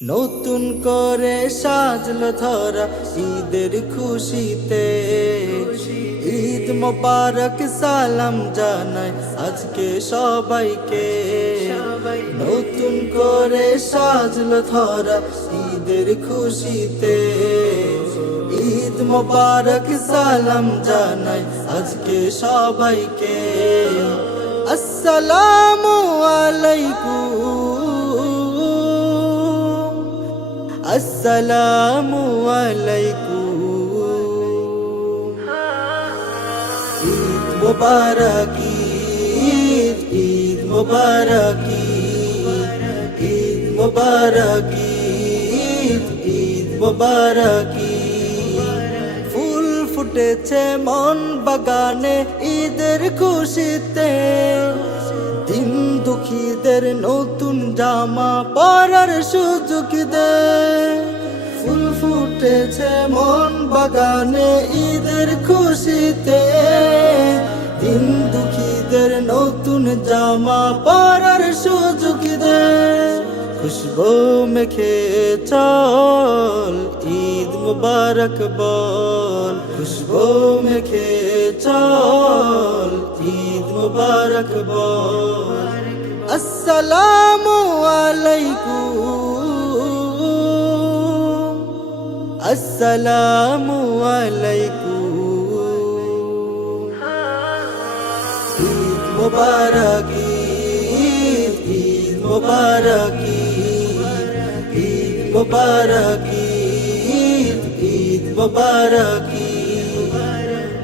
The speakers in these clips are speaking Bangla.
নতুন করে সাজলো ধরা ঈদের খুশিতে, ঈদ মোবারক সালাম জানাই আজকে সবাইকে। নতুন করে সাজলো ধরা ঈদের খুশিতে, ঈদ মোবারক সালাম জানাই আজকে সবাইকে। আসসালামু আলাইকুম, আসসালামু আলাইকুম। ঈদ মুবারক, ঈদ ঈদ মুবারক, ঈদ মুবারক, ঈদ ঈদ মুবারক। ফুল ফুটেছে মন বাগানে ঈদের খুশিতে, দিন দুঃখীদের নতুন জামা পরার সুযোগ দে। ফুল ফুটেছে মন বাগানে ঈদের খুশিতে, দিন দুঃখীদের নতুন জামা পরার সুযোগ দে। খুশবু মেখে চল ঈদ মুবারক বল, খুশবু মেখে চল ঈদ মুবারক বল। আসসালামু আলাইকুম, আসসালামু আলাইকুম। ঈদ মুবারক, ঈদ ঈদ মুবারক, ঈদ মুবারক, ঈদ ঈদ মুবারক।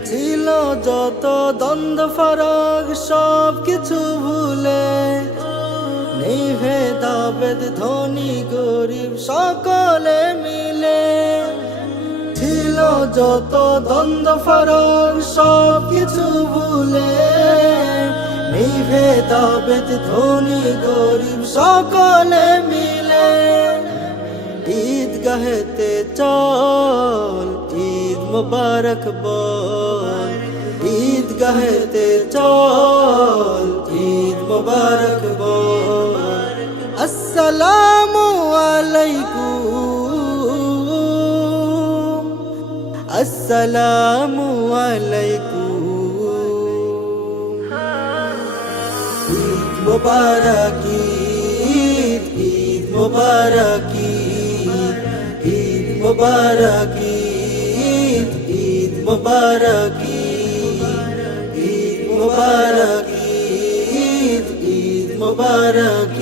ছিল যত দ্বন্দ্ব ফারাক সব কিছু ভুলে, নেই ভেদাভেদ ধনী গরিব সকলে মিলে। ছিল যত দ্বন্দ্ব ফারাক সব কিছু ভুলে, নেই ভেদাভেদ ধনী গরিব সকলে মিলে। ঈদগাহেতে চল ঈদ মুবারক বল, ঈদগাহেতে চল ঈদ মুবারক বল। আসসালামু আলাইকুম, আসসালামু আলাইকুম। ঈদ মুবারক, ঈদ ঈদ মুবারক, ঈদ মুবারক, ঈদ ঈদ মুবারক, ঈদ মুবারক, ঈদ ঈদ মুবারক।